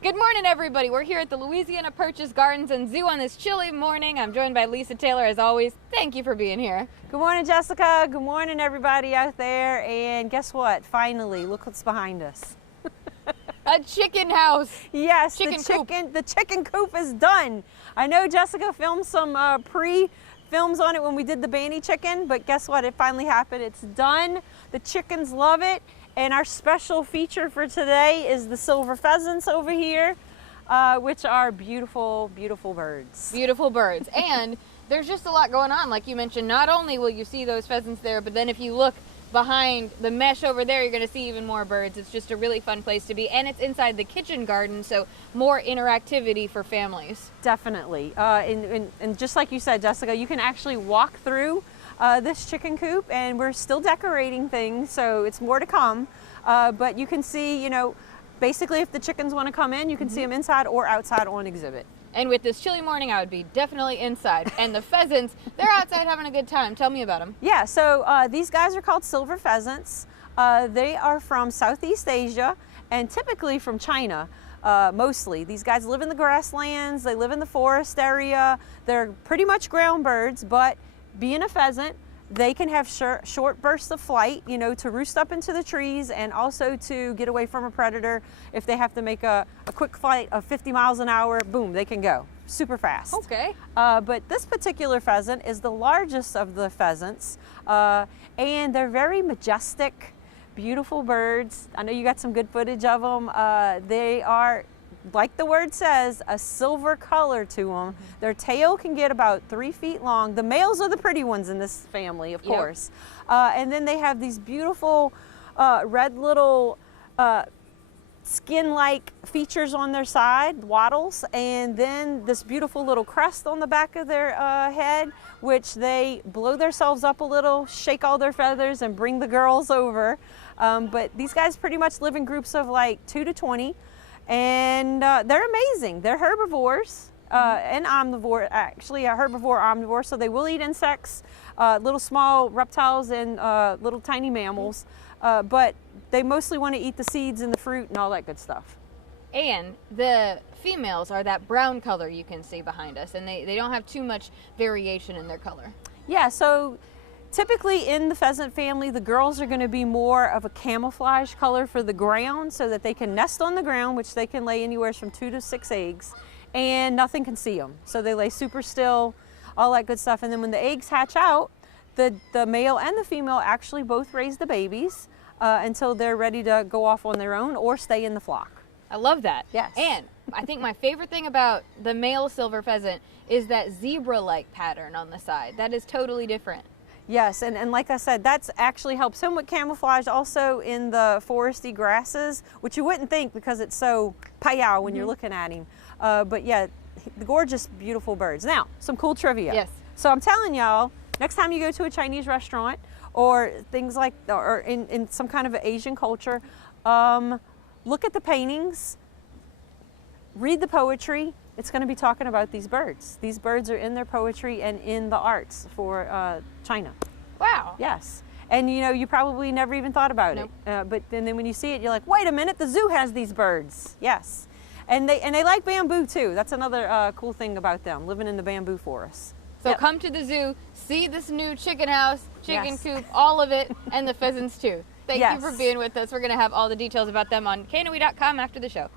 Good morning, everybody. We're here at the Louisiana Purchase Gardens and Zoo on this chilly morning. I'm joined by Lisa Taylor, as always. Thank you for being here. Good morning, Jessica. Good morning, everybody out there. And guess what? Finally, look what's behind us. A chicken house. Yes, Chicken coop. the chicken coop is done. I know Jessica filmed some pre-films on it when we did the Banny chicken, but guess what? It finally happened. It's done. The chickens love it. And our special feature for today is the silver pheasants over here, which are beautiful, beautiful birds. Beautiful birds. And there's just a lot going on. Like you mentioned, not only will you see those pheasants there, but then if you look behind the mesh over there, you're going to see even more birds. It's just a really fun place to be. And it's inside the kitchen garden, so more interactivity for families. Definitely. And just like you said, Jessica, you can actually walk through this chicken coop, and we're still decorating things, so it's more to come. But you can see, you know, basically if the chickens want to come in, you can see them inside or outside on exhibit. And with this chilly morning, I would be definitely inside. And the pheasants, they're outside having a good time. Tell me about them. Yeah, so these guys are called silver pheasants. They are from Southeast Asia and typically from China. Mostly. These guys live in the grasslands, they live in the forest area. They're pretty much ground birds, but being a pheasant, they can have short bursts of flight, you know, to roost up into the trees and also to get away from a predator. If they have to make a quick flight of 50 miles an hour, boom, they can go super fast. Okay. But this particular pheasant is the largest of the pheasants, and they're very majestic, beautiful birds. I know you got some good footage of them. They are, like the word says, a silver color to them. Their tail can get about 3 feet long. The males are the pretty ones in this family, of course. And then they have these beautiful red little skin-like features on their side, wattles, and then this beautiful little crest on the back of their head, which they blow themselves up a little, shake all their feathers, and bring the girls over. But these guys pretty much live in groups of like 2 to 20. And they're amazing. They're herbivores and omnivore, actually a herbivore omnivore, so they will eat insects, little small reptiles and little tiny mammals, but they mostly want to eat the seeds and the fruit and all that good stuff. And the females are that brown color you can see behind us, and they don't have too much variation in their color. Yeah, so typically in the pheasant family, the girls are going to be more of a camouflage color for the ground so that they can nest on the ground, which they can lay anywhere from 2 to 6 eggs, and nothing can see them. So they lay super still, all that good stuff. And then when the eggs hatch out, the male and the female actually both raise the babies until they're ready to go off on their own or stay in the flock. I love that. Yes. And I think my favorite thing about the male silver pheasant is that zebra-like pattern on the side. That is totally different. Yes, and like I said, that's actually helps him with camouflage also in the foresty grasses, which you wouldn't think because it's so payao when you're looking at him. But yeah, the gorgeous, beautiful birds. Now, some cool trivia. Yes. So I'm telling y'all, next time you go to a Chinese restaurant or things like, or in some kind of an Asian culture, look at the paintings, read the poetry. It's going to be talking about these birds. These birds are in their poetry and in the arts for China. Wow. Yes. And you know, you probably never even thought about Nope. it. But then when you see it, you're like, wait a minute, the zoo has these birds. Yes. And they like bamboo too. That's another cool thing about them, living in the bamboo forest. So Yep. come to the zoo, see this new chicken house, chicken Yes. coop, all of it, and the pheasants too. Thank you Yes. for being with us. We're going to have all the details about them on KNOE.com after the show.